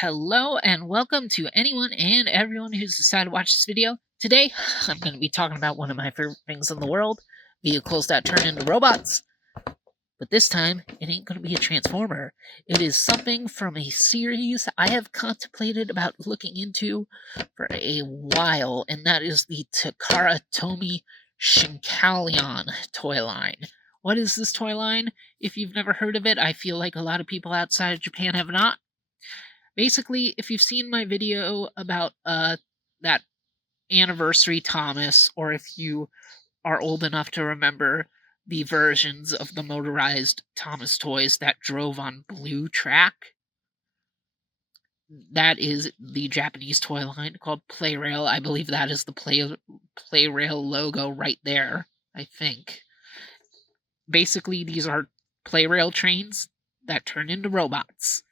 Hello and welcome to anyone and everyone who's decided to watch this video. Today, I'm going to be talking about one of my favorite things in the world, vehicles that turn into robots. But this time, it ain't going to be a transformer. It is something from a series I have contemplated about looking into for a while, and that is the Takara Tomy Shinkalion toy line. What is this toy line? If you've never heard of it, I feel like a lot of people outside of Japan have not. Basically, if you've seen my video about that anniversary Thomas, or if you are old enough to remember the versions of the motorized Thomas toys that drove on blue track, that is the Japanese toy line called Playrail. I believe that is the Playrail logo right there, I think. Basically, these are Playrail trains that turn into robots,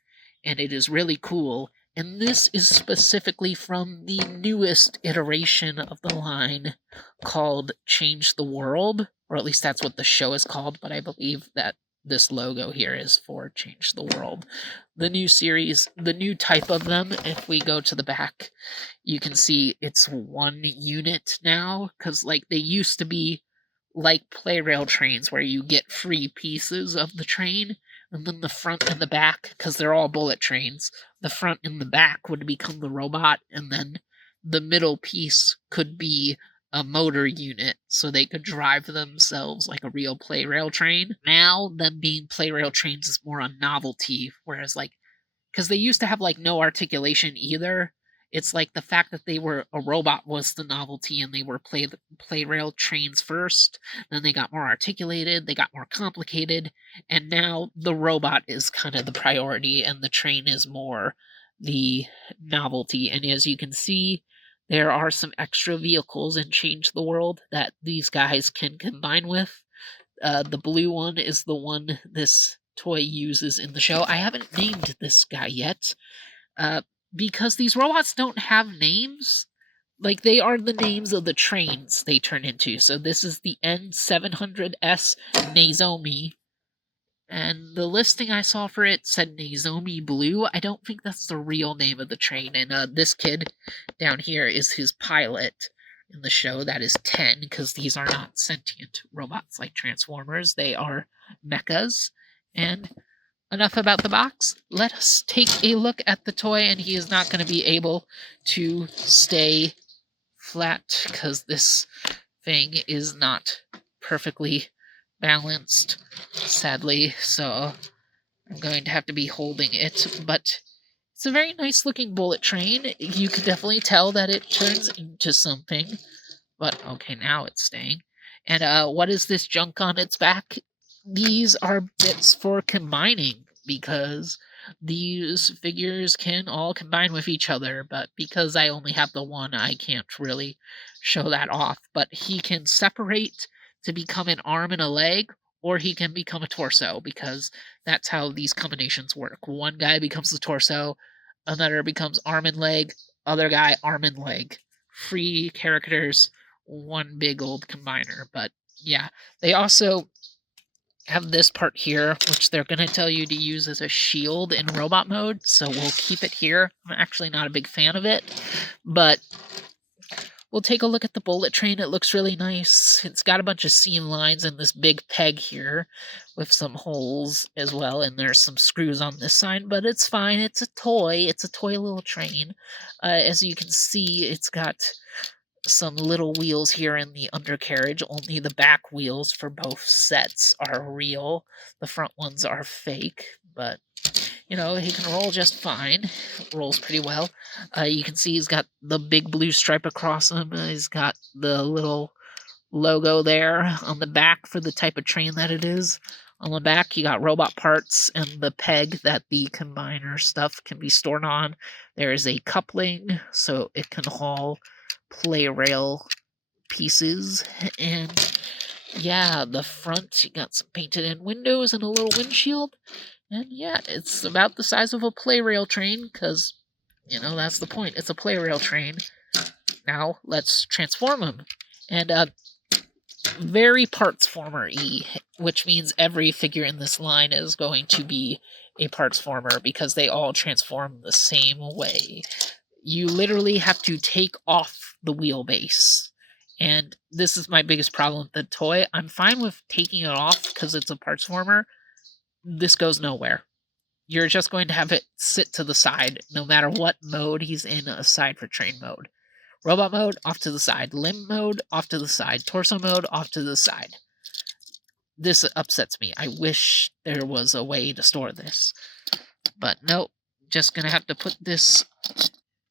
and it is really cool. And this is specifically from the newest iteration of the line called Change the World, or at least that's what the show is called, but I believe that this logo here is for Change the World. The new series, the new type of them, if we go to the back, you can see it's one unit now, because like they used to be like Playrail trains where you get free pieces of the train, and then the front and the back, because they're all bullet trains, the front and the back would become the robot, and then the middle piece could be a motor unit, so they could drive themselves like a real Playrail train. Now, them being Playrail trains is more a novelty, whereas like, because they used to have like no articulation either. It's like the fact that they were a robot was the novelty, and they were Playrail trains first. Then they got more articulated, they got more complicated, and now the robot is kind of the priority, and the train is more the novelty. And as you can see, there are some extra vehicles in Change the World that these guys can combine with. The blue one is the one this toy uses in the show. I haven't named this guy yet, because these robots don't have names. Like, they are the names of the trains they turn into. So this is the N700S Nozomi, and the listing I saw for it said Nozomi Blue. I don't think that's the real name of the train, and this kid down here is his pilot in the show. That is 10, because these are not sentient robots like Transformers. They are mechas. And enough about the box. Let us take a look at the toy, and he is not going to be able to stay flat because this thing is not perfectly balanced, sadly, so I'm going to have to be holding it. But it's a very nice looking bullet train. You can definitely tell that it turns into something. But okay, now it's staying. And what is this junk on its back? These are bits for combining, because these figures can all combine with each other, but because I only have the one, I can't really show that off. But he can separate to become an arm and a leg, or he can become a torso, because that's how these combinations work. One guy becomes the torso, another becomes arm and leg, other guy arm and leg. Free characters, one big old combiner. But yeah, they also have this part here, which they're going to tell you to use as a shield in robot mode, so we'll keep it here. I'm actually not a big fan of it, but we'll take a look at the bullet train. It looks really nice. It's got a bunch of seam lines and this big peg here with some holes as well, and there's some screws on this side, but it's fine. It's a toy. It's a toy little train. As you can see, it's got some little wheels here in the undercarriage. Only the back wheels for both sets are real. The front ones are fake, but you know, he can roll just fine. Rolls pretty well. You can see he's got the big blue stripe across him. He's got the little logo there on the back for the type of train that it is. On the back, you got robot parts and the peg that the combiner stuff can be stored on. There is a coupling, so it can haul Playrail pieces. And yeah, the front, you got some painted in windows and a little windshield. And yeah, it's about the size of a Playrail train, because, you know, that's the point. It's a Playrail train. Now, let's transform him. And very parts former-y, which means every figure in this line is going to be a parts former because they all transform the same way. You literally have to take off the wheelbase. And this is my biggest problem with the toy. I'm fine with taking it off because it's a parts former. This goes nowhere. You're just going to have it sit to the side no matter what mode he's in, aside for train mode. Robot mode, off to the side. Limb mode, off to the side. Torso mode, off to the side. This upsets me. I wish there was a way to store this. But nope, just gonna have to put this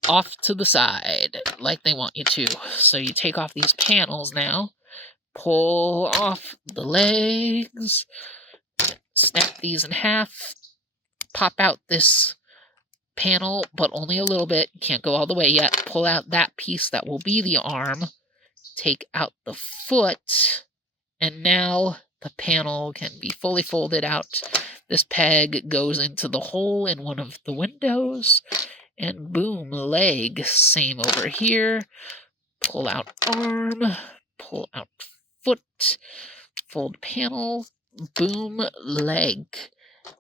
off to the side like they want you to. So you take off these panels now, pull off the legs, snap these in half, pop out this panel, but only a little bit. You can't go all the way yet. Pull out that piece that will be the arm, take out the foot, and now the panel can be fully folded out. This peg goes into the hole in one of the windows, and boom, leg. Same over here. Pull out arm, pull out foot, fold panel, boom, leg.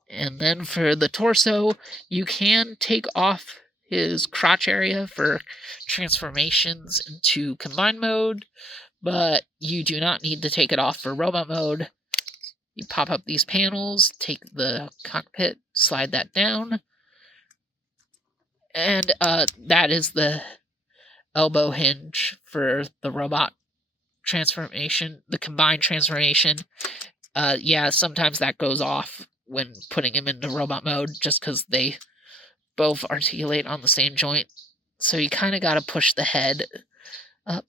And then for the torso, you can take off his crotch area for transformations into combined mode, but you do not need to take it off for robot mode. You pop up these panels, take the cockpit, slide that down, and that is the elbow hinge for the robot transformation, the combined transformation. Yeah, sometimes that goes off when putting him into robot mode just because they both articulate on the same joint. So you kind of got to push the head up.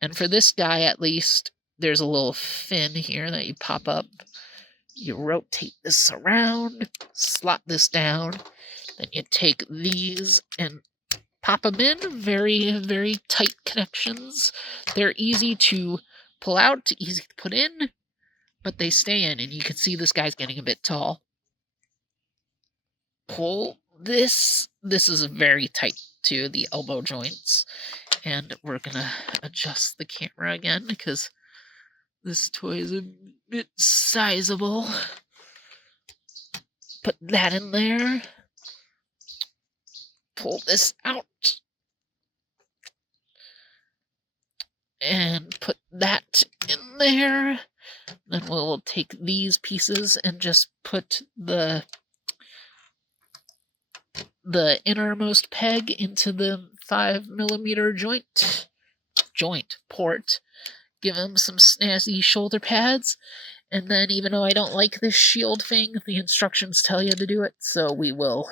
And for this guy, at least, there's a little fin here that you pop up. You rotate this around, slot this down, then you take these and pop them in. Very, very tight connections. They're easy to pull out, easy to put in, but they stay in, and you can see this guy's getting a bit tall. Pull this. This is very tight to the elbow joints, and we're gonna adjust the camera again because this toy is a bit sizable. Put that in there. Pull this out. And put that in there. Then we'll take these pieces and just put the innermost peg into the 5mm joint port. Give him some snazzy shoulder pads. And then, even though I don't like this shield thing, the instructions tell you to do it, so we will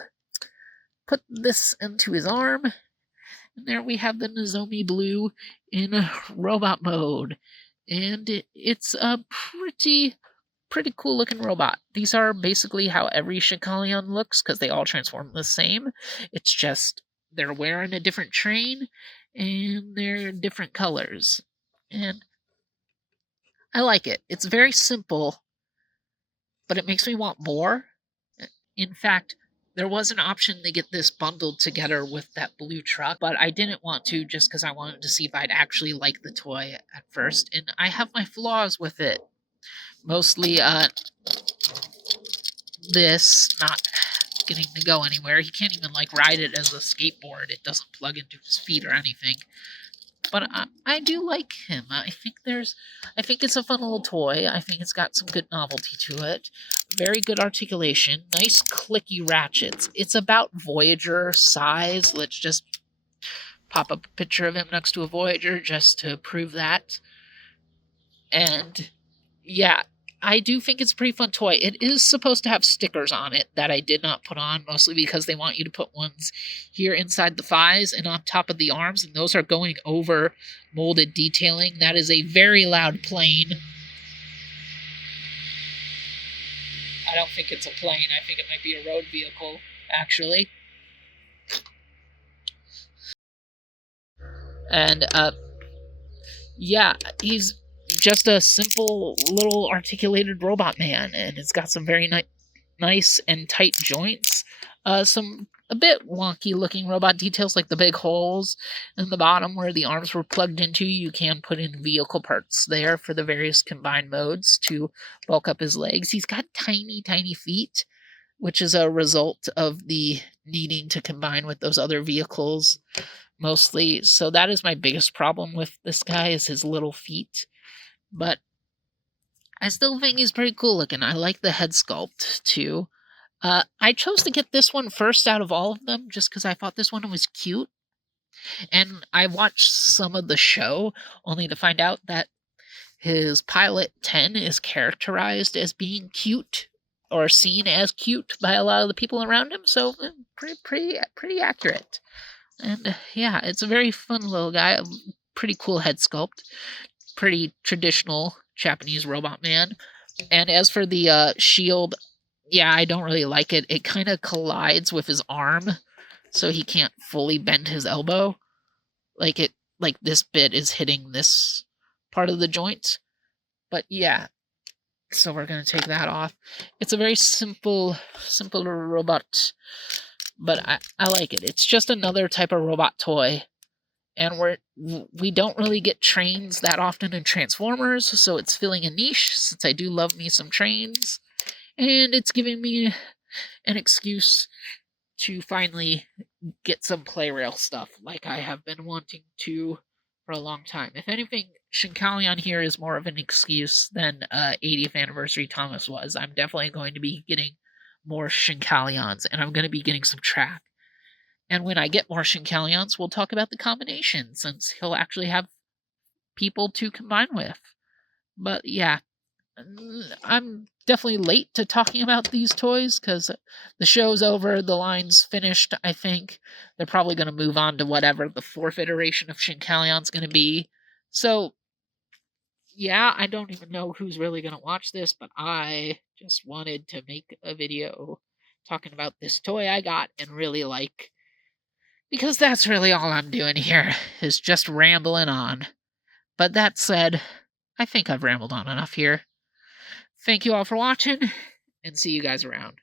put this into his arm. And there we have the Nozomi Blue in robot mode. And it's a pretty cool looking robot. These are basically how every Shinkalion looks, because they all transform the same. It's just they're wearing a different train, and they're different colors. And I like it. It's very simple, but it makes me want more. In fact, there was an option to get this bundled together with that blue truck, but I didn't want to just because I wanted to see if I'd actually like the toy at first, and I have my flaws with it. Mostly, this not getting to go anywhere. He can't even, ride it as a skateboard. It doesn't plug into his feet or anything. But I do like him. I think it's a fun little toy. I think it's got some good novelty to it. Very good articulation. Nice clicky ratchets. It's about Voyager size. Let's just pop up a picture of him next to a Voyager just to prove that. And yeah, I do think it's a pretty fun toy. It is supposed to have stickers on it that I did not put on, mostly because they want you to put ones here inside the thighs and on top of the arms, and those are going over molded detailing. That is a very loud plane. I don't think it's a plane. I think it might be a road vehicle, actually. And, yeah, he's just a simple little articulated robot man, and it's got some very nice and tight joints. Some a bit wonky looking robot details, like the big holes in the bottom where the arms were plugged into. You can put in vehicle parts there for the various combined modes to bulk up his legs. He's got tiny, tiny feet, which is a result of the needing to combine with those other vehicles mostly. So that is my biggest problem with this guy, is his little feet. But I still think he's pretty cool looking. I like the head sculpt too. I chose to get this one first out of all of them just because I thought this one was cute. And I watched some of the show only to find out that his pilot 10 is characterized as being cute, or seen as cute by a lot of the people around him. So pretty accurate. And yeah, it's a very fun little guy. Pretty cool head sculpt. Pretty traditional Japanese robot man. And as for the shield, yeah, I don't really like it. It kind of collides with his arm, so he can't fully bend his elbow. Like this bit is hitting this part of the joint. But yeah, so we're gonna take that off. It's a very simple robot, but I like it. It's just another type of robot toy, and we don't really get trains that often in Transformers, so it's filling a niche since I do love me some trains. And it's giving me an excuse to finally get some Playrail stuff, like I have been wanting to for a long time. If anything, Shinkalion here is more of an excuse than 80th Anniversary Thomas was. I'm definitely going to be getting more Shinkalions, and I'm going to be getting some track. And when I get more Shinkalions, we'll talk about the combination, since he'll actually have people to combine with. But yeah, I'm definitely late to talking about these toys because the show's over, the line's finished, I think. They're probably going to move on to whatever the 4th iteration of Shinkalion's going to be. So, yeah, I don't even know who's really going to watch this, but I just wanted to make a video talking about this toy I got and really like. Because that's really all I'm doing here, is just rambling on. But that said, I think I've rambled on enough here. Thank you all for watching, and see you guys around.